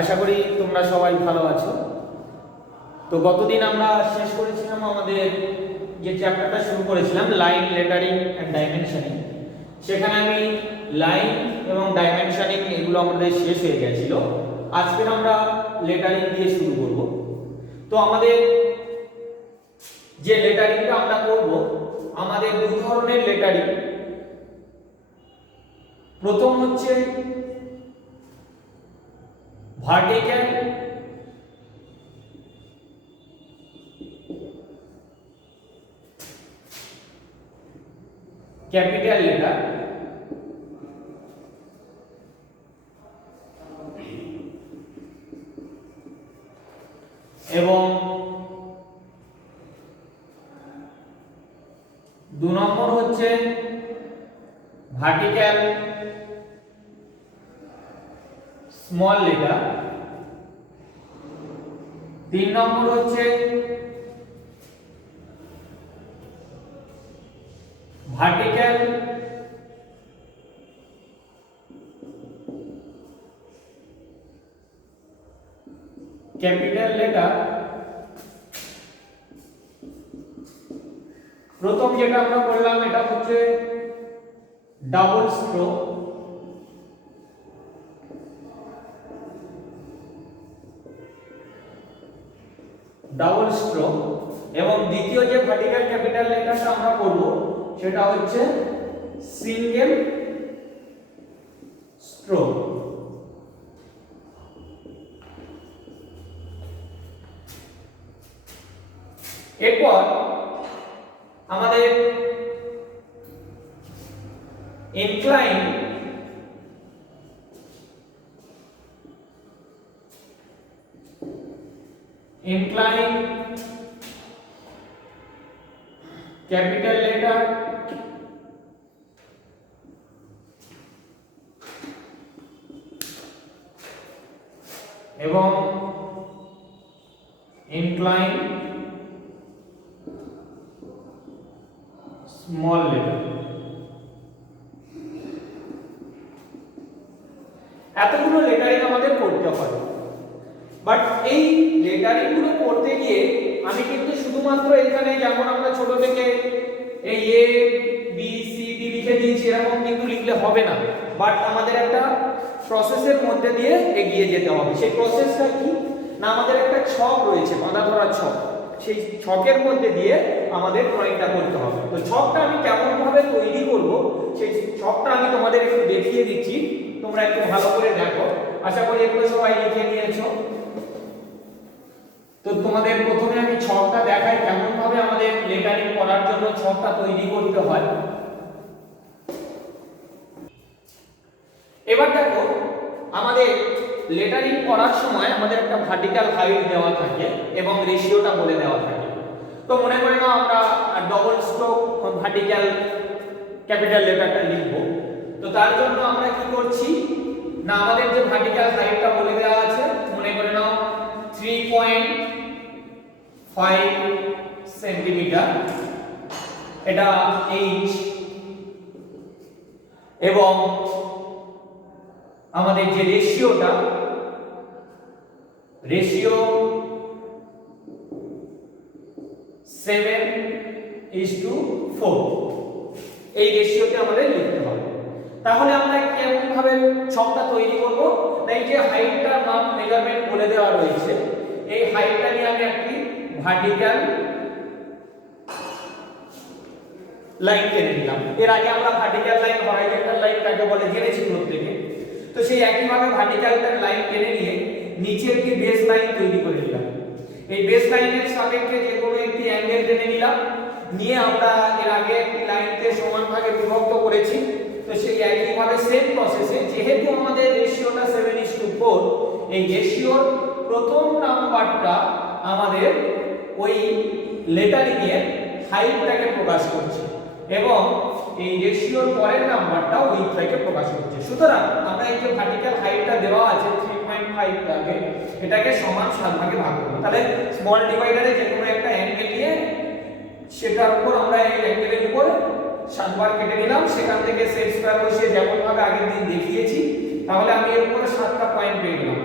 আশা করি তোমরা সবাই ভালো আছো। তো গতদিন আমরা শেষ করেছিলাম আমাদের যে চ্যাপ্টারটা শুরু করেছিলাম লাইন, লেটারিং এন্ড ডাইমেনশনিং। সেখানে আমি লাইন এবং ডাইমেনশনিং এগুলো আমাদের শেষ হয়ে গেছিল। আজকে আমরা লেটারিং দিয়ে শুরু করব। তো আমাদের যে লেটারিংটা আমরা করব, আমাদের দু ধরনের লেটারিং। প্রথম হচ্ছে ভার্টিক্যাল ক্যাপিটাল লেটার এবং 2 নম্বর হচ্ছে ভার্টিক্যাল স্মল লেটার। 3 নম্বর হচ্ছে ভার্টিক্যাল ক্যাপিটাল লেটার। প্রথম যেটা আমরা বললাম এটা হচ্ছে ডাবল স্ট্রোক, এবং দ্বিতীয় যে ভার্টিক্যাল ক্যাপিটাল লেটারটা আমরা করব সেটা হচ্ছে সিঙ্গেল স্ট্রোক। এরপর আমাদের ইনক্লাইন ক্যাপিটাল লেটার এবং ইনক্লাইন স্মল লেটার। এতগুলো লেটারিং আমাদের করতে হয়, বাট এই লেটারিং গুলো করতে গিয়ে আমি কিন্তু শুধুমাত্র এখানে যেমন আমরা ছোট থেকে এই এ বি সি ডি লিখে দিয়েছি এরকম কিন্তু লিখলে হবে না, বাট আমাদের একটা প্রসেসের মধ্যে দিয়ে এগিয়ে যেতে হবে। সেই প্রসেসটা কি না, আমাদের একটা ছক রয়েছে, বাঁধা ধরা ছক। সেই ছকের মধ্যে দিয়ে আমাদের ড্রয়িংটা করতে হবে। তো ছকটা আমি কেমন ভাবে তৈরি করব সেই ছকটা আমি তোমাদের একটু দেখিয়ে দিচ্ছি, তোমরা একটু ভালো করে দেখো। আশা করি এগুলো সবাই লিখে নিয়েছো। তো তোমাদের প্রথমে আমি ছকটা দেখাই কেমন ভাবে আমাদের লেটারিং করার জন্য ছকটা তৈরি করতে হয়। এবার দেখো, আমাদের লেটারিং করার সময় আমাদের একটা ভার্টিক্যাল হাইট দেওয়া থাকে এবং রেশিওটা বলে দেওয়া থাকে। তো মনে করে নাও আমরা ডবল স্ট্রোক ভার্টিক্যাল ক্যাপিটাল লেটারটা লিখব। তো তার জন্য আমরা কি করছি না, আমাদের যে ভার্টিক্যাল হাইটটা বলে দেওয়া আছে, মনে করে নাও 3.5 সেন্টিমিটার, এটা এইচ, এবং আমাদের যে রেশিওটা, রেশিও 7:4, এই রেশিওতে আমাদের লিখতে হবে। তাহলে আমরা কেমন ভাবে ছকটা তৈরি করব, এই যে হাইটটা মাপ মেজারমেন্ট বলে দেওয়া রয়েছে, এই হাইটটা নিয়ে আমি একটি ভার্টিক্যাল লাইন টেনে নিলাম। এর আগে আমরা ভার্টিক্যাল লাইন, হরাইজন্টাল লাইন কাকে বলে জেনেছি প্রত্যেকে। তো সেই একইভাবে ভার্টিক্যাল লাইন টেনে নিয়ে নিচে একটি বেস লাইন তৈরি করে নিলাম। এই বেস লাইনের সাপেক্ষে যে কোনো একটি অ্যাঙ্গেল টেনে নিলাম, নিয়ে আমরা এর আগে একটি লাইনকে সমান ভাগে বিভক্ত করেছি। তো সেই একইভাবে সেম প্রসেসে, যেহেতু আমাদের রেশিওটা 7:4, এই রেশিওর প্রথম নাম্বারটা আমাদের ওই লেটারিং এর হাইটটাকে প্রকাশ করছে এবং এই রেশিওর পরের নাম্বারটা উইডথটাকে প্রকাশ করছে। সুতরাং আমরা এই যে ভার্টিক্যাল হাইটটা দেওয়া আছে 3.5 টাকে, এটাকে সমান 7 ভাগে ভাগ করব। তাহলে স্মল ডিভাইডারে যে কোনো একটা অ্যাঙ্গেল নিয়ে সেটার উপর আমরা এই অ্যাঙ্গেলের উপর 7 বার কেটে নিলাম, সেখান থেকে সেট স্কয়ার বসিয়ে যেমন ভাবে আগের দিন দেখিয়েছি, তাহলে আমি এর উপরে 7টা পয়েন্ট পেয়ে গেলাম।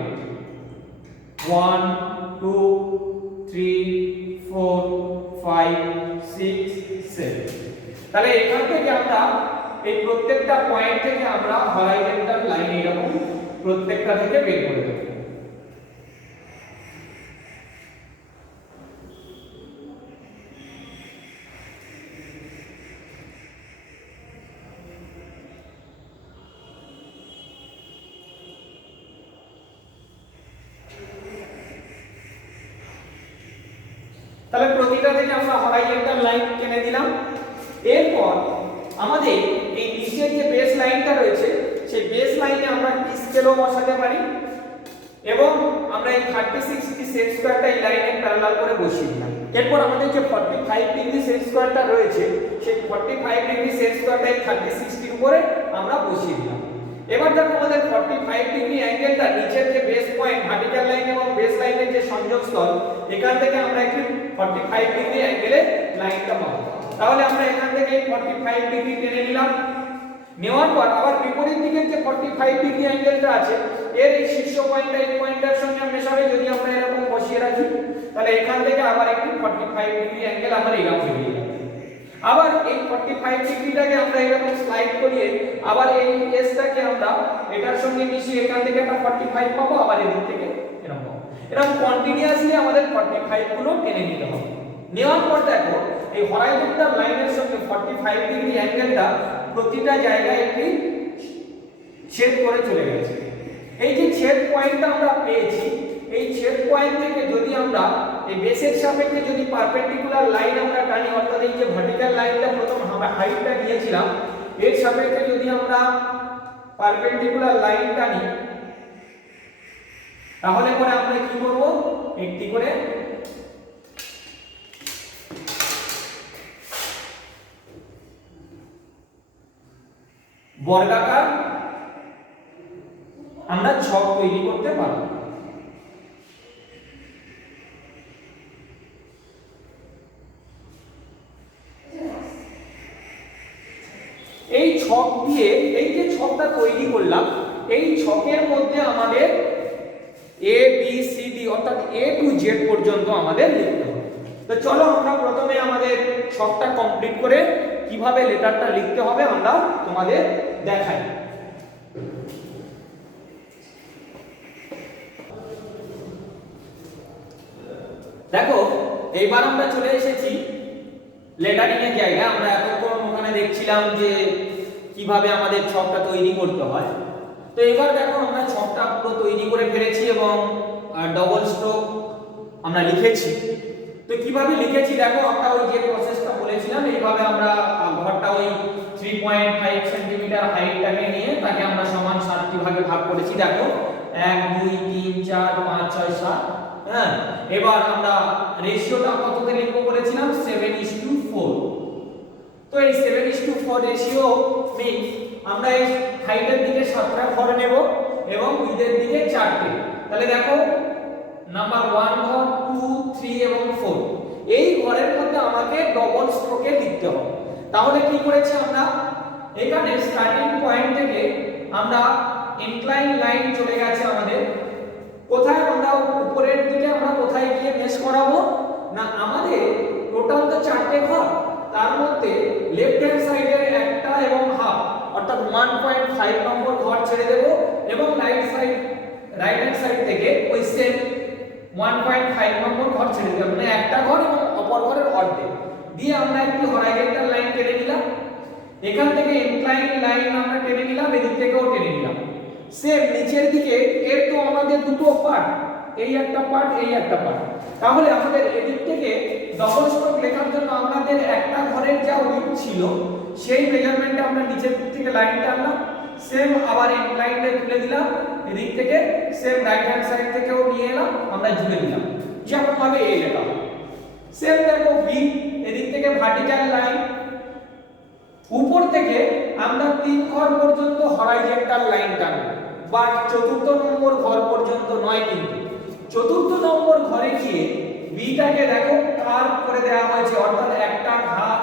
1 2 3 4 5 6 7। তাহলে এখান থেকে আমরা এই প্রত্যেকটা পয়েন্ট থেকে আমরা হরাইজন্টাল লাইন এরকম প্রত্যেকটা থেকে বের করে দেব। তাহলে প্রতিটা থেকে আমরা হরাইজন্টাল লাইন টেনে দিলাম। এরপর আমাদের এই নিচের যে বেস লাইনটা রয়েছে সেই বেস লাইনে আমরা স্কেলও বসাতে পারি এবং আমরা এই 36 ডিগ্রি সেট স্কয়ারটা এই লাইনে প্যারালাল করে বসিয়ে দিলাম। এরপর আমাদের যে 45 ডিগ্রি সেট স্কয়ারটা রয়েছে সেই 45 ডিগ্রি সেট স্কয়ারটা এই 36 এর উপরে আমরা বসিয়ে দিলাম। এবার দেখো আমাদের 45 ডিগ্রি অ্যাঙ্গেলটা নিচের যে বেস পয়েন্ট ভার্টিক্যাল লাইন এবং বেস লাইনের যে সংযোগস্থল এখান থেকে আমরা একটি 45 ডিগ্রি অ্যাঙ্গেলে লাইনটা পাবো। তাহলে আমরা এখান থেকে 45 ডিগ্রি টেনে নিলাম। নেওয়ার পর আবার বিপরীত দিকের যে 45 ডিগ্রি অ্যাঙ্গেলটা আছে এর এই শীর্ষ পয়েন্টটা এই পয়েন্টের সঙ্গে মেশাবে যদি আমরা এরকম বসিয়ে রাখি তাহলে এখান থেকে আবার একটি 45 ডিগ্রি অ্যাঙ্গেল আমরা এরকম বেরিয়ে যাবে। আবার এই 45 ডিগ্রিটাকে আমরা এরকম স্লাইড করিয়ে আবার এই এসটাকে আমরা এটার সঙ্গে মিশিয়ে এখান থেকে একটা 45 পাবো, আবার এদিক থেকে এরকম পাবো। এরকম কন্টিনিউয়াসলি আমাদের 45 গুলো টেনে নিতে হবে। নেওয়ার পর দেখো এই হরাইজন্টাল লাইনের সঙ্গে 45 ডিগ্রি অ্যাঙ্গেলটা প্রতিটা জায়গায় একটি ছেদ করে চলে গেছে। এই যে ছেদ পয়েন্টটা আমরা পেয়েছি এই ছেদ পয়েন্ট থেকে যদি আমরা এই বেসের সাপেক্ষে যদি পারপেন্ডিকুলার লাইন আমরা টানি অর্থাৎ এই যে ভার্টিক্যাল লাইনটা প্রথম হাইটটা নিয়েছিলাম এর সাপেক্ষে যদি আমরা পারপেন্ডিকুলার লাইন টানি তাহলে পরে আমরা কি করব একটি করে বর্গাকার আমরা ছক তৈরি করতে পারব। এই ছক দিয়ে এই যে ছকটা তৈরি করলাম এই ছকের মধ্যে আমাদের এ বি সি ডি অর্থাৎ এ টু জেড পর্যন্ত আমাদের লিখতে হবে। তো চলো আমরা প্রথমে আমাদের ছকটা কমপ্লিট করে কিভাবে লেটারটা লিখতে হবে আমরা তোমাদের দেখাই। দেখো এইবার আমরা চলে এসেছি লেটারিং এর জায়গায়। আমরা এতক্ষণ ওখানে দেখছিলাম যে কিভাবে আমাদের ছকটা তৈরি করতে হয়। তো এবার দেখো আমরা ছকটা পুরো তৈরি করে ফেলেছি এবং ডবল স্ট্রোক আমরা লিখেছি। তো কিভাবে লিখেছি দেখো আমরা ওই যে প্রসেসটা বলেছিলাম এইভাবে আমরা ঘরটা ওই 3.5 সেন্টিমিটার হাইটটাকে নিয়ে তাকে আমরা সমান 7টি ভাগে ভাগ করেছি। দেখো 1 2 3 4 5 6 7। হ্যাঁ, এবার আমরা রেশিওটা কততে লিখবো বলেছিলাম 7:4। তো এই 7:4 রেশিও মিনস আমরা এই হাইটের দিকে 7টা ঘর নেব এবং উইডথের দিকে 4টে। তাহলে দেখো নাম্বার 1 ঘর 2 3 এবং 4 এই ঘরের মধ্যে আমাকে ডবল স্ট্রোকে লিখতে হবে। তাহলে কি করেছি আমরা এখানে স্টার্টিং পয়েন্ট থেকে আমরা ইনক্লাইন লাইন চলে গেছে আমাদের কোথায় আমরা উপরের দিকে আমরা কোথায় গিয়ে মেশ করাবো না আমাদের টোটাল তো 4টে ঘর তার মধ্যে লেফট হ্যান্ড সাইডের একটা এবং হাফ অর্থাৎ 1.5 নম্বর ঘর ছেড়ে দেব এবং রাইট হ্যান্ড সাইড থেকে ওই সেম 1.5 নম্বর ঘর ছেড়ে দেব, মানে একটা ঘর এবং অপর ঘরের অর্ধেক দিয়ে আমরা একটি হরাইজন্টাল লাইন টেনে নিলাম। এখান থেকে ইনক্লাইন লাইন আমরা টেনে নিলাম, এদিক থেকেও টেনে নিলাম। সেম নিচের দিকে এর তো আমাদের দুটো পার্ট, এই একটা পার্ট এই একটা পার্ট। তাহলে আমাদের এদিক থেকে ডবল স্ট্রোক লেখার জন্য আমাদের একটা ঘরের যা উইডথ ছিল সেই মেজারমেন্টে আমরা নিচের দিক থেকে লাইন টানলাম, সেম আবার ইনক্লাইনে তুলে দিলাম, এদিক থেকে সেম রাইট হ্যান্ড সাইড থেকেও নিয়ে এলাম আমরা জুড়ে দিলাম, যেমন ভাবে এই লেখা হবে। সেম দেখো বি এদিক থেকে ভার্টিক্যাল লাইন উপর থেকে আমরা 3 ঘর পর্যন্ত হরাইজন্টাল লাইন টানবো, বাট 4র্থ নম্বর ঘর পর্যন্ত নয়। কিন্তু 4র্থ নম্বর ঘরে গিয়ে বিটাকে দেখো কার্ভ করে দেওয়া হয়েছে, অর্থাৎ একটা ঘর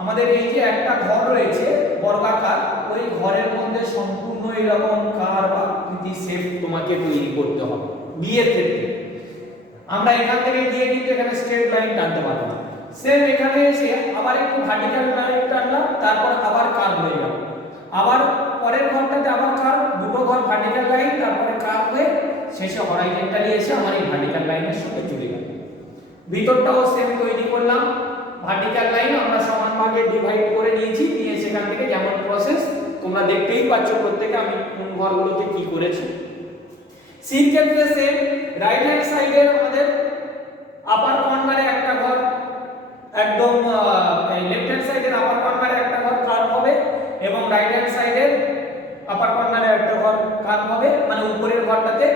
আমাদের এই যে একটা ঘর রয়েছে বর্গাকার ওই ঘরের মধ্যে সম্পূর্ণ এরকম কার্ভ আকৃতি শেপ তোমাকে তৈরি করতে হবে বি এর ক্ষেত্রে। আমরা এখান থেকে গিয়ে কিন্তু এখানে স্ট্রেট লাইন টানতে পারবো না। সেম এখানে এসে আবার একটু ভার্টিক্যাল লাইন টানলাম, তারপর আবার কার্ভ হয়ে গেল, আবার পরের ঘরটাতে আবার কার্ভ, দুটো ঘর ভার্টিক্যাল লাইন, তারপরে কার্ভ হয়ে শেষে হরাইজন্টালি এসে আমার এই ভার্টিক্যাল লাইনের সঙ্গে চলে গেল। ভিতরটাও সেম তৈরি করলাম, ভার্টিক্যাল লাইন আমরা সমান ভাগে ডিভাইড করে নিয়েছি, নিয়ে সেখান থেকে যেমন প্রসেস তোমরা দেখতেই পাচ্ছ প্রত্যেকে আমি কোন ঘরগুলোতে কি করেছি। সির ক্ষেত্রে সেম, রাইট হ্যান্ড সাইডে আমাদের আপার কর্নারে একটা ঘর, একদম লেফট হ্যান্ড সাইডের আপার কর্নারে একটা ঘর কার্ভ হবে এবং রাইট হ্যান্ড সাইডের আপার কর্নারে একটা ঘর কার্ভ হবে, মানে উপরের ঘরটাতে।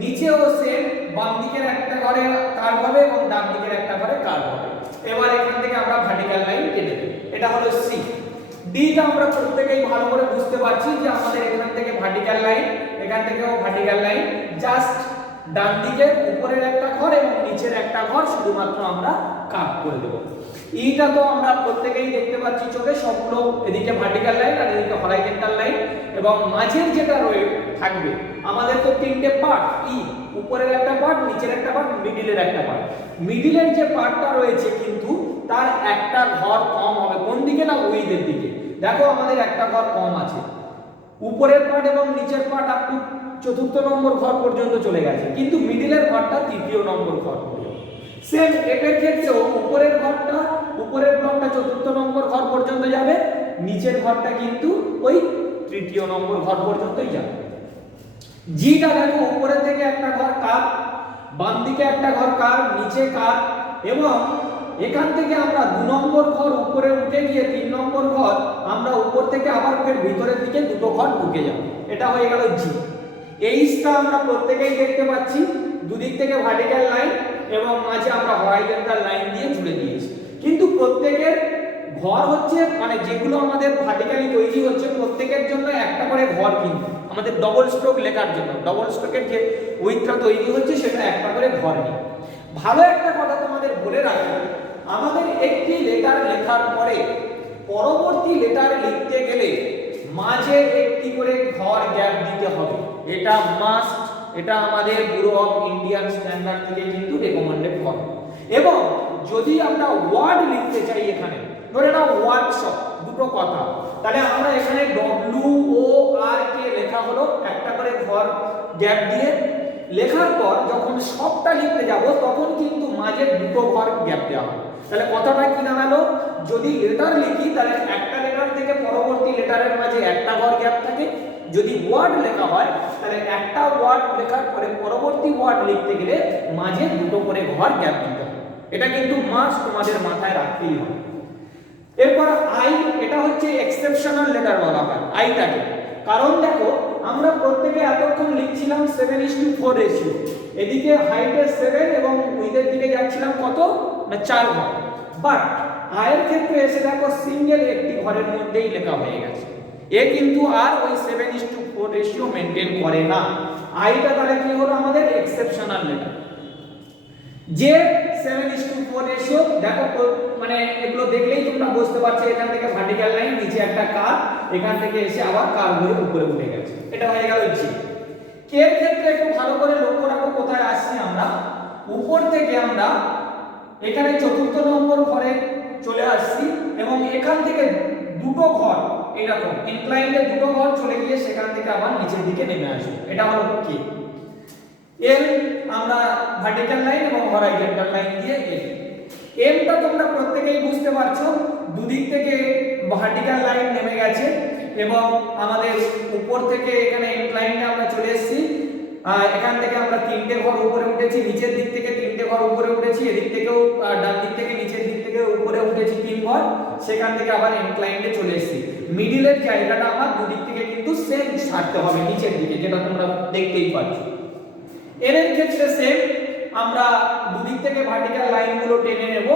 নিচেও সেম, বাম দিকের একটা ঘরে কার্ভ হবে এবং ডান দিকের একটা ঘরে কার্ভ হবে। এবার এখান থেকে আমরা ভার্টিক্যাল লাইন টেনে দেব। এটা হলো সি। ডিটা আমরা প্রত্যেকেই ভালো করে বুঝতে পারছি যে আমাদের এখান থেকে ভার্টিক্যাল লাইন, এখান থেকেও ভার্টিক্যাল লাইন, জাস্ট ডান দিকে উপরের একটা ঘর এবং নিচের একটা ঘর শুধুমাত্র আমরা কাট করে দেব। ইটা তো আমরা প্রত্যেকেই দেখতে পাচ্ছি চোখে, সবগুলো এদিকে ভার্টিক্যাল লাইন আর এদিকে হরাইজন্টাল লাইন, এবং মাঝের যেটা রয়ে থাকবে আমাদের তো তিনটে পার্ট, ই উপরের একটা পার্ট, নিচের একটা পার্ট, মিডিলের একটা পার্ট। মিডিলের যে পার্টটা রয়েছে কিন্তু তার একটা ঘর কম হবে, কোন দিকে না উইদের দিকে। দেখো আমাদের একটা ঘর কম আছে, উপরের পার্ট এবং নিচের পার্ট আপ টু চতুর্থ নম্বর ঘর পর্যন্ত চলে গেছে, কিন্তু মিডিলের ঘরটা তৃতীয় নম্বর ঘর পর্যন্ত। সেম এর ক্ষেত্রেও উপরের ঘরটা, উপরের ব্লকটা চতুর্থ নম্বর ঘর পর্যন্ত যাবে, নিচের ঘরটা কিন্তু ওই তৃতীয় নম্বর ঘর পর্যন্তই যাবে। জিটা দেখো উপরে থেকে একটা ঘর কাট, বাম দিকে একটা ঘর কাট, নিচে কাট, এবং এখান থেকে আমরা 2 নম্বর ঘর উপরে উঠে গিয়ে 3 নম্বর ঘর আমরা উপর থেকে আবার ফের ভিতরের দিকে দুটো ঘর ঢুকে যাব। এটা হয়ে গেল জি। এইটা আমরা প্রত্যেকেই দেখতে পাচ্ছি, দুদিক থেকে ভার্টিক্যাল লাইন এবং মাঝে আমরা হরাইজন্টাল লাইন দিয়ে জুড়ে দিয়েছি। কিন্তু প্রত্যেকের ঘর হচ্ছে, মানে যেগুলো আমাদের ভার্টিক্যালি তৈরি হচ্ছে প্রত্যেকের জন্য একটা করে ঘর, কিন্তু আমাদের ডবল স্ট্রোক লেখার জন্য ডবল স্ট্রোকের যে উইথটা তৈরি হচ্ছে সেটা একটা করে ঘর নেই। ভালো একটা কথা তোমাদের বলে রাখি, আমাদের একটি লেটার লেখার পরে পরবর্তী লেটার লিখতে গেলে মাঝে একটি করে ঘর গ্যাপ দিতে হবে, এটা মাস্ট। এটা আমাদের ব্যুরো অফ ইন্ডিয়ান স্ট্যান্ডার্ড থেকে কিন্তু রেকমেন্ডেড করে। এবং যদি আমরা ওয়ার্ড লিখতে চাই, এখানে ধরে নাও ওয়ার্কশপ, দুটো কথা, তাহলে আমরা এখানে WORK লেখা হলো, একটা করে ঘর গ্যাপ দিয়ে লেখার পর যখন সবটা লিখতে যাব তখন কিন্তু মাঝে দুটো ঘর গ্যাপ দেওয়া হবে। তাহলে কথাটা কি দাঁড়ালো, যদি লেটার লিখি তাহলে একটা লেটার থেকে পরবর্তী লেটারের মাঝে একটা ঘর গ্যাপ থাকে, যদি ওয়ার্ড লেখা হয় তাহলে একটা ওয়ার্ড লেখার পরে পরবর্তী ওয়ার্ড লিখতে গেলে মাঝে দুটো করে ঘর গ্যাপ দিতে হবে। এটা কিন্তু মাস্ট তোমাদের মাথায় রাখতেই হবে। এরপর আই, এটা হচ্ছে এক্সেপশনাল লেটার বলা হয় আইটাকে, কারণ দেখো আমরা প্রত্যেকে এতক্ষণ লিখছিলাম 7:4 রেশিও, এদিকে হাইটে 7 এবং উইথের দিকে যাচ্ছিলাম কত না 4 ঘর। বাট আয়ের ক্ষেত্রে এসে দেখো সিঙ্গেল একটি ঘরের মধ্যেই লেখা হয়ে গেছে, এ কিন্তু আর ওই 7:4 রেশিও মেনটেন করে না। আইটা তাহলে কি হলো আমাদের এক্সেপশনাল লেটার। যে 7:4 রেশিও, দেখো মানে এগুলো দেখলেই তোমরা বুঝতে পারছো, এখান থেকে ভার্টিক্যাল লাইন, নিচে একটা কার্ভ, এখান থেকে এসে আবার কার্ভ হয়ে উপরে উঠে গেছে, এটা হয়ে গেল জি। কে এর ক্ষেত্রে একটু ভালো করে লক্ষ্য রাখো কোথায় আসছি আমরা, উপর থেকে আমরা এখানে চতুর্থ নম্বর ঘরে চলে আসছি এবং এখান থেকে দুটো ঘর এরকম ইনক্লাইনে দুটো ঘর চলে গিয়ে সেখান থেকে আবার নিচের দিকে নেমে আসবে, এটা হলো কে। এল আমরা ভার্টিক্যাল লাইন এবং হরাইজন্টাল লাইন দিয়ে এল। এমটা তোমরা প্রত্যেকেই বুঝতে পারছো, দুদিক থেকে ভার্টিক্যাল লাইন নেমে গেছে এবং আমাদের উপর থেকে এখানে ইনক্লাইনে আমরা চলে এসেছি, এখান থেকে আমরা তিনটে ঘর উপরে উঠেছি, নিচের দিক থেকে তিনটে ঘর উপরে উঠেছি, এদিক থেকেও ডান দিক থেকে নিচের দিক থেকে উপরে উঠেছি 3 ঘর, সেখান থেকে আবার ইনক্লাইনে চলে এসেছি। মিডিলের জায়গাটা আমার দুদিক থেকে কিন্তু সেম ছাড়তে হবে নিচের দিকে, যেটা তোমরা দেখতেই পাচ্ছ। এর ক্ষেত্রে সেম, আমরা দুদিক থেকে ভার্টিক্যাল লাইনগুলো টেনে নেব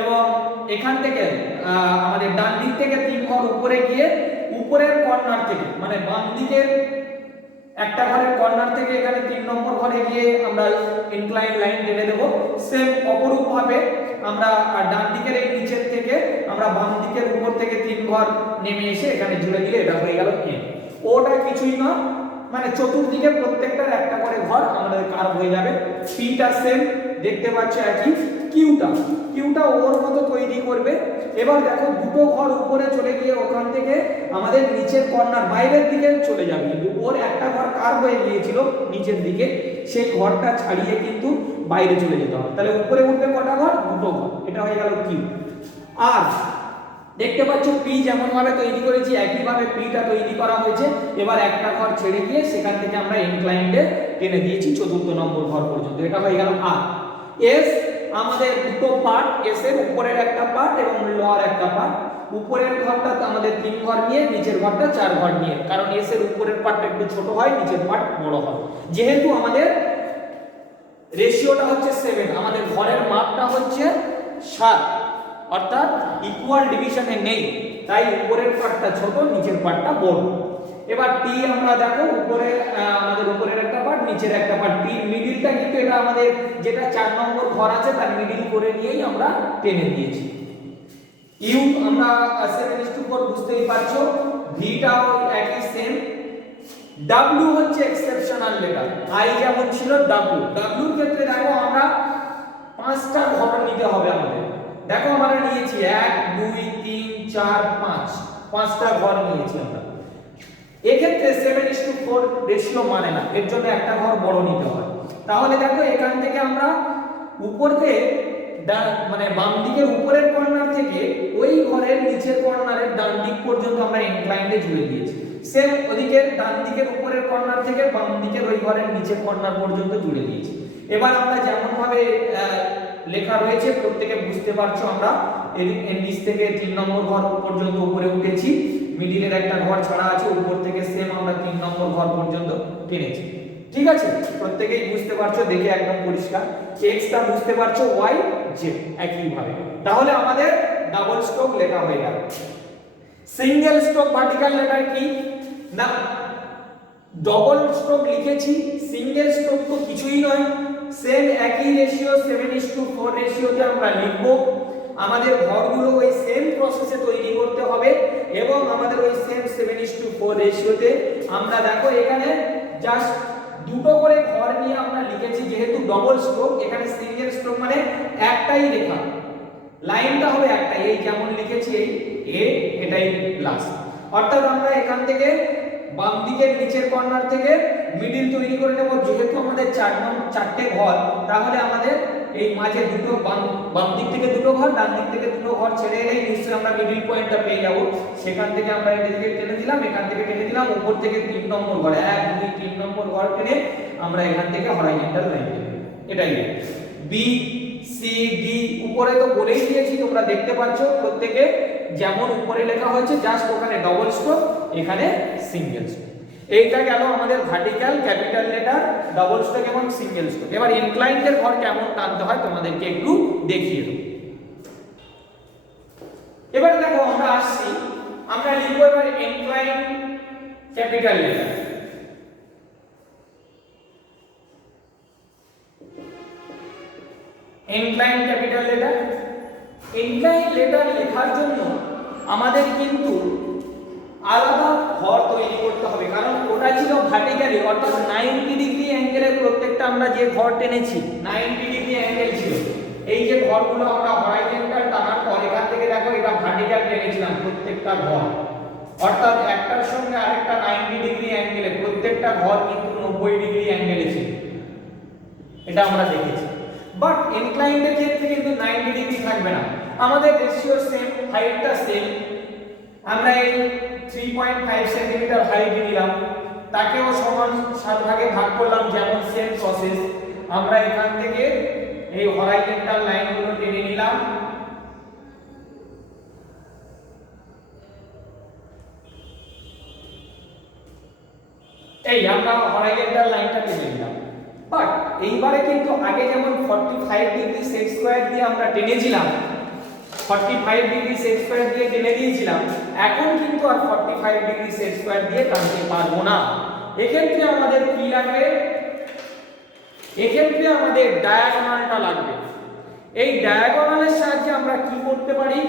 এবং এখান থেকে আমাদের ডান দিক থেকে 3 ঘর উপরে গিয়ে উপরের কর্নার থেকে, মানে বাম দিকের একটা ঘরের কর্নার থেকে এখানে 3 নম্বর ঘরে গিয়ে আমরা ইনক্লাইন লাইন টেনে দেব। সেম অপরূপ ভাবে আমরা ডান দিকের এই নিচের থেকে আমরা বাম দিকের উপর থেকে 3 ঘর নেমে এসে এখানে জুড়ে দিলে এটা হয়ে গেল এন। ওটা কিছুই না, মানে চতুর্দিকে প্রত্যেকটার একটা করে ঘর আমাদের কার্ভ হয়ে যাবে। পিটা সেম, দেখতে পাচ্ছ একই কিউটা ওর মতো তৈরি করবে। এবার দেখো দুটো ঘর উপরে চলে গিয়ে ওখান থেকে আমাদের নিচের কর্নার বাইরের দিকে চলে যাবে, কিন্তু ওর একটা ঘর কার হয়ে গিয়েছিল নিচের দিকে, সেই ঘরটা ছাড়িয়ে কিন্তু বাইরে চলে যেতে হবে। তাহলে উপরে উঠবে কটা ঘর? দুটো ঘর। এটা হয়ে গেল কিউ। আর দেখতে পাচ্ছ পি যেমন ভাবে তৈরি করেছি একই ভাবে পিটা তৈরি করা হয়েছে। এবার একটা ঘর ছেড়ে গিয়ে সেখান থেকে আমরা ইনক্লাইন্ডে টেনে দিয়েছি চতুর্থ নম্বর ঘর পর্যন্ত। এটা হয়ে গেল আর। এস আমাদের দুটো পার্ট, এস এর উপরের একটা পার্ট এবং লোয়ার একটা পার্ট। উপরের ঘরটা আমাদের 3 ঘর নিয়ে, নিচের ঘরটা 4 ঘর নিয়ে, কারণ এস এর উপরের পার্টটা একটু ছোট হয়, নিচের পার্ট বড় হয়। যেহেতু আমাদের রেশিওটা হচ্ছে 7, আমাদের ঘরের মাপটা হচ্ছে 7, অর্থাৎ ইকুয়াল ডিভিশনে নেই, তাই উপরের পার্টটা ছোট, নিচের পার্টটা বড়। এবার টি আমরা দেখো উপরে আমাদের উপরের একটা পার্ট, নিচের একটা পার্ট, টি মিডলটা কিন্তু এটা আমাদের যেটা 4 নম্বর ঘর আছে তার মিডল করে নিয়েই আমরা টেনে দিয়েছি। ইউ আমরা 7:4 বুঝতেই পারছো, ভিটাও একই সেম। ডাব্লিউ হচ্ছে এক্সেপশনাল লেটার, আই যেমন ছিল ডাব্লিউ, ডাব্লিউর ক্ষেত্রে দেখো আমরা 5টা ঘর নিতে হবে আমাদের। দেখো আমরা নিয়েছি 1 2 3 4 5, 5টা ঘর নিয়েছি আমরা। এক্ষেত্রে 7:4 রেশিও মানে না, এর জন্য একটা ঘর বড় নিতে হয়। তাহলে দেখো এখান থেকে আমরা উপরে মানে বাম দিকের উপরের কর্নার থেকে ওই ঘরের নিচের কর্নারের ডান দিক পর্যন্ত আমরা ইনক্লাইন্ডে জুড়ে দিয়েছি। সেম ওদিকে ডান দিকের উপরের কর্নার থেকে বাম দিকের ওই ঘরের নিচের কর্নার পর্যন্ত জুড়ে দিয়েছি। এবার আমরা যেমন ভাবে লেখা রয়েছে প্রত্যেকে বুঝতে পারছো, আমরা এর নিচ থেকে 3 নম্বর ঘর পর্যন্ত উপরে উঠেছি, মিডিলের একটা ঘর ছাড়া আছে, উপর থেকে সেম আমরা 3 নম্বর ঘর পর্যন্ত টেনেছি। ঠিক আছে, প্রত্যেকেই বুঝতে পারছো, দেখে একদম পরিষ্কার। এক্সটা বুঝতে পারছো, ওয়াই জেড একই ভাবে। তাহলে আমাদের ডাবল স্ট্রোক লেখা হয়ে গেল। সিঙ্গেল স্ট্রোক ভার্টিক্যাল লেটার কি না, ডবল স্ট্রোক লিখেছি, সিঙ্গেল স্ট্রোক তো কিছুই নয়, সেম একই রেশিও 7:4 রেশিওতে আমরা লিখব। আমাদের ঘরগুলো ওই সেম প্রসেসে তৈরি করতে হবে এবং আমাদের ওই সেম 7:4 রেশিওতে আমরা দেখো এখানে জাস্ট দুটো করে ঘর নিয়ে আমরা লিখেছি। যেহেতু ডবল স্ট্রোক, এখানে সিঙ্গেল স্ট্রোক মানে একটাই রেখা, লাইনটা হবে একটাই, এই যেমন লিখেছি এই এ, এটাই প্লাস। অর্থাৎ আমরা এখান থেকে বাম দিকের নিচের কর্নার থেকে মিডল তৈরি করে নেব। যেহেতু আমাদের 4টে ঘর, তাহলে আমাদের এই মাঝে দুটো বাম দিক থেকে দুটো ঘর, ডান দিক থেকে দুটো ঘর ছেড়ে এলেই নিশ্চয়ই আমরা মিডল পয়েন্টটা পেয়ে যাব। সেখান থেকে আমরা এদিকে টেনে দিলাম, এখান থেকে টেনে দিলাম, উপর থেকে 3 নম্বর ঘর, 1 2 3 নম্বর ঘর টেনে আমরা এখান থেকে হরাইজন্টাল লাইন দেব। এটাই বি সি ডি উপরে তো বলেই দিয়েছি, তোমরা দেখতে পাচ্ছ প্রত্যেকে যেমন উপরে লেখা হয়েছে, জাস্ট ওখানে ডবল স্ট্রোক, এখানে সিঙ্গেল স্ট্রোক। এইটা গেল আমাদের vertical capital letter, double stroke এবং সিঙ্গেল স্ট্রোক। এবার ইনক্লাইন্ডের ঘর কেমন টানতে হয় তোমাদেরকে একটু দেখিয়ে দেব। এবার দেখো আমরা আসছি, আমরা লিখব এবার inclined capital letter. Inclined capital letter, inclined letter লেখার জন্য আমাদের কিন্তু আলাদা ঘর তৈরি করতে হবে, কারণ ওটা ছিল ভার্টিক্যালি, অর্থাৎ 90 ডিগ্রি অ্যাঙ্গেলে প্রত্যেকটা আমরা যে ঘর টেনেছি 90 ডিগ্রি অ্যাঙ্গেল ছিল। এই যে ঘরগুলো আমরা হরাইজন্টাল টানার পর এখান থেকে দেখো এটা ভার্টিক্যাল টেনেছিলাম প্রত্যেকটা ঘর, অর্থাৎ একটার সঙ্গে আরেকটা 90 ডিগ্রি অ্যাঙ্গেলে, প্রত্যেকটা ঘর কিন্তু 90 ডিগ্রি অ্যাঙ্গেলে ছিল, এটা আমরা দেখেছি। বাট ইনক্লাইন্ডের ক্ষেত্রে কিন্তু 90 ডিগ্রি থাকবে না, আমাদের রেশিও সেম, হাইটটা সেম। আমরা এই 3.5 সেন্টিমিটার হাইট নিলাম, তাকেও সমান 7 ভাগে ভাগ করলাম, যেমন সেম প্রসেস। আমরা এখান থেকে এই হরাইজন্টাল লাইনগুলো টেনে নিলাম, এই আমরা হরাইজন্টাল লাইনটা টেনে নিলাম। বাট এইবারে কিন্তু আগে যেমন 45 ডিগ্রি সেক স্কয়ার দিয়ে আমরা টেনেছিলাম, 45 ডিগ্রি সেক স্কয়ার দিয়ে টেনে দিয়েছিলাম, এখন কিন্তু আর 45 ডিগ্রি সেক স্কয়ার দিয়ে টানতে পারবো না। এক্ষেত্রে আমাদের কি লাগবে? এক্ষেত্রে আমাদের ডায়াগোনালটা লাগবে। এই ডায়াগোনালের সাহায্যে আমরা কি করতে পারি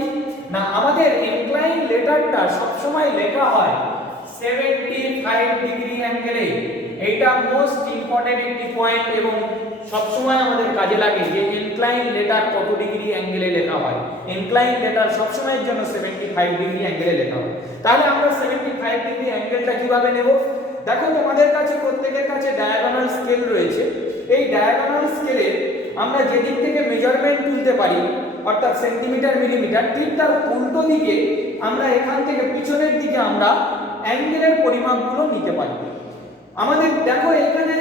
না, আমাদের ইনক্লাইন লেটারটা সবসময় লেখা হয় 75 ডিগ্রি অ্যাঙ্গেলে। এইটা মোস্ট ইম্পর্টেন্ট একটি পয়েন্ট এবং সবসময় আমাদের কাজে লাগে যে ইনক্লাইন লেটার কত ডিগ্রি অ্যাঙ্গেলে লেখা হয়। ইনক্লাইন লেটার সবসময়ের জন্য 75 ডিগ্রি অ্যাঙ্গেলে লেখা হয়। তাহলে আমরা 75 ডিগ্রি অ্যাঙ্গেলটা কিভাবে নেব? দেখো তোমাদের কাছে প্রত্যেকের কাছে ডায়াগোনাল স্কেল রয়েছে। এই ডায়াগোনাল স্কেলে আমরা যে দিক থেকে মেজারমেন্ট তুলতে পারি অর্থাৎ সেন্টিমিটার মিলিমিটার, ঠিক তার উল্টো দিকে আমরা এখান থেকে পিছনের দিকে আমরা অ্যাঙ্গেলের পরিমাপগুলো নিতে পারি। আমাদের দেখো এখানে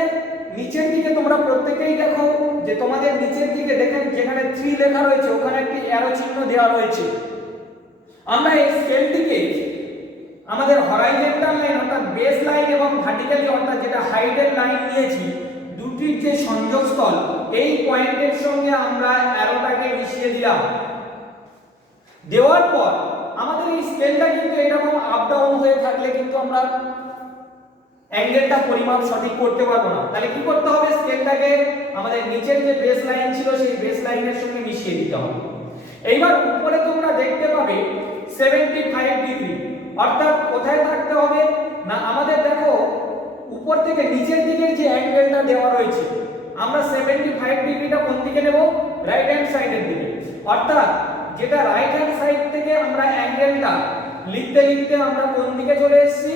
নিচের দিকে তোমরা প্রত্যেকেই দেখো যে তোমাদের নিচের দিকে দেখেন যেখানে 3 লেখা রয়েছে ওখানে একটি অ্যারো চিহ্ন দেওয়া রয়েছে। আমরা এই স্কেলটিকে আমাদের হরাইজন্টাল লাইন অর্থাৎ বেস লাইন এবং ভার্টিক্যালি অর্থাৎ যেটা হাইটের লাইন নিয়েছি দুটির যে সংযোগস্থল এই পয়েন্টের সঙ্গে আমরা অ্যারোটাকে মিশিয়ে দিলাম। দেওয়ার পর আমাদের এই স্কেলটা কিন্তু এরকম আপ ডাউন হয়ে থাকলে কিন্তু আমরা অ্যাঙ্গেলটা পরিমাপ সঠিক করতে পারবো না। তাহলে কি করতে হবে? স্কেলটাকে আমাদের নিচের যে বেস লাইন ছিল সেই বেস লাইনের সঙ্গে মিশিয়ে দিতে হবে। এইবার উপরে তোমরা দেখতে পাবে 75 ডিগ্রি, অর্থাৎ কোথায় থাকতে হবে না আমাদের দেখো উপর থেকে নিচের দিকে যে অ্যাঙ্গেলটা দেওয়া রয়েছে আমরা 75 ডিগ্রিটা কোন দিকে নেব? রাইট হ্যান্ড সাইডের দিকে। অর্থাৎ যেটা রাইট হ্যান্ড সাইড থেকে আমরা অ্যাঙ্গেলটা লিখতে লিখতে আমরা কোন দিকে চলে এসেছি?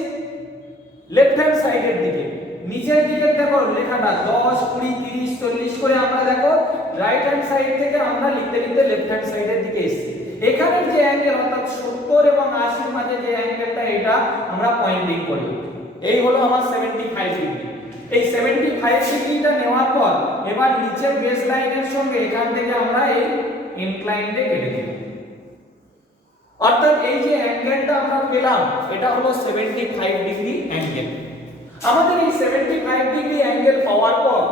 লেফট হ্যান্ড সাইডের দিকে। নিচের দিকে দেখো লেখাটা 10 20 30 40 করে আমরা দেখো রাইট হ্যান্ড সাইড থেকে আমরা লিখতে লিখতে লেফট হ্যান্ড সাইডের দিকে এসেছি। এখানের যে অ্যাঙ্গেল অর্থাৎ 70 এবং 80 এর মাঝে যে অ্যাঙ্গেলটা এটা আমরা পয়েন্টিং করি। এই হলো আমার 75 ডিগ্রি। এই 75 ডিগ্রিটা নেওয়ার পর এবার নিচের বেস লাইনের সঙ্গে এখান থেকে আমরা এই ইনক্লাইনডে কেটে দেব। অর্থাৎ এই যে অ্যাঙ্গেলটা আমরা পেলাম এটা হলো 75 ডিগ্রি অ্যাঙ্গেল। আমাদের এই 75 ডিগ্রি অ্যাঙ্গেল পাওয়ার পর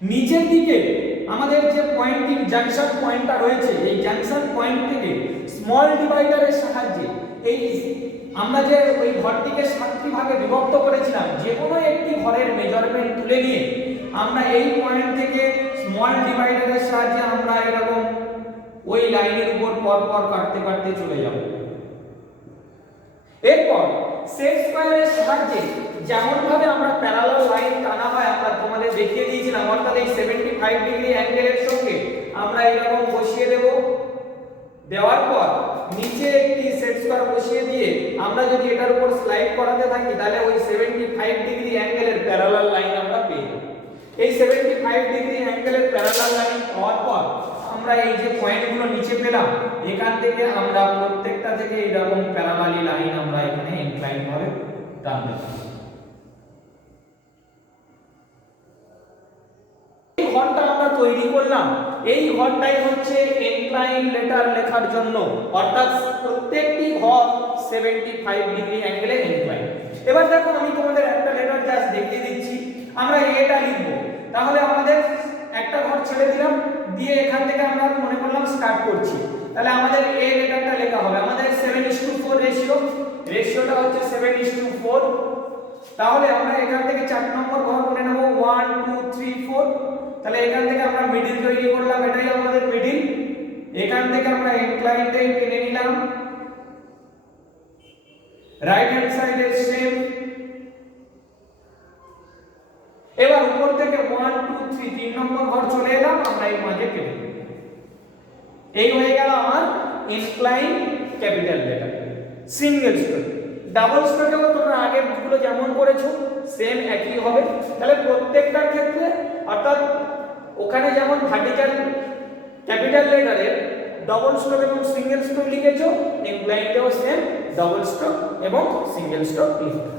নিচের দিকে আমাদের যে পয়েন্টিং জাংশন পয়েন্টটা রয়েছে এই জাংশন পয়েন্ট থেকে স্মল ডিভাইডারের সাহায্যে এই আমরা যে ওই ঘরটিকে 7টি ভাগে বিভক্ত করেছিলাম যে কোনো একটি ঘরের মেজারমেন্ট তুলে নিয়ে আমরা এই পয়েন্ট থেকে স্মল ডিভাইডারের সাহায্যে আমরা এরকম ওই লাইনের উপর পর পর কাটতে কাটতে চলে যাব। এরপর সেট স্কয়ারের সাহায্যে যেমন ভাবে আমরা প্যারালাল লাইন টানা হয় আমরা তোমাদের দেখিয়ে দিয়েছিলাম, অর্থাৎ এই 75 ডিগ্রি অ্যাঙ্গেলের সঙ্গে আমরা এরকম বসিয়ে দেব। দেওয়ার পর নিচে একটি সেট স্কয়ার বসিয়ে দিয়ে আমরা যদি এটার উপর স্লাইড করাতে থাকি তাহলে ওই 75 ডিগ্রি অ্যাঙ্গেলের প্যারালাল লাইন আমরা পেয়ে যাব। এই 75 ডিগ্রি অ্যাঙ্গেলের প্যারালাল লাইন পাওয়ার পর আমরা এই যে পয়েন্টগুলো নিচে পেলাম এখান থেকে আমরা প্রত্যেকটা থেকে এরকম প্যারালালি লাইন আমরা এখানে ইনক্লাইন ভাবে টানতে পারি। এই ঘরটা আমরা তৈরি করলাম, এই ঘরটাই হচ্ছে ইনক্লাইন লেটার লেখার জন্য, অর্থাৎ প্রত্যেকটি ঘর 75 ডিগ্রি অ্যাঙ্গেলে ইনক্লাইন। এবার দেখো আমি তোমাদের একটা লেটার জাস্ট দেখিয়ে দিচ্ছি। আমরা এটা লিখব, তাহলে আমাদের একটা ঘর ছেড়ে দিলাম, দিয়ে এখান থেকে আমরা মনে করলাম স্টার্ট করছি। তাহলে আমাদের এ লেটারটা লেখা হবে আমাদের 7:4 রেশিওটা হচ্ছে 7:4। তাহলে আমরা এখান থেকে 4 নম্বর ঘর মনে নেব 1 2 3 4। তাহলে এখান থেকে আমরা মিডল তৈরি করলাম, এটাই আমাদের মিডল। এখান থেকে আমরা ইনক্লাইনটাই টেনে নিলাম, রাইট হ্যান্ড সাইডে সেম। এবার উপর থেকে 1 2 3 3 নম্বর ঘর চলে এলাম, আমরা এই মাঝে কেটে দেব। এই হয়ে গেল আমার incline capital letter. Single stroke. Double স্ট্রোকেও তোমরা আগের গুলো যেমন করেছো সেম একই হবে। তাহলে প্রত্যেকটার ক্ষেত্রে অর্থাৎ ওখানে যেমন ভার্টিক্যাল ক্যাপিটাল লেটারের ডবল স্ট্রোক এবং সিঙ্গেল স্ট্রোক লিখেছো, ইনক্লাইনটাও সেম ডবল স্ট্রোক এবং সিঙ্গেল স্ট্রোক লিখবে।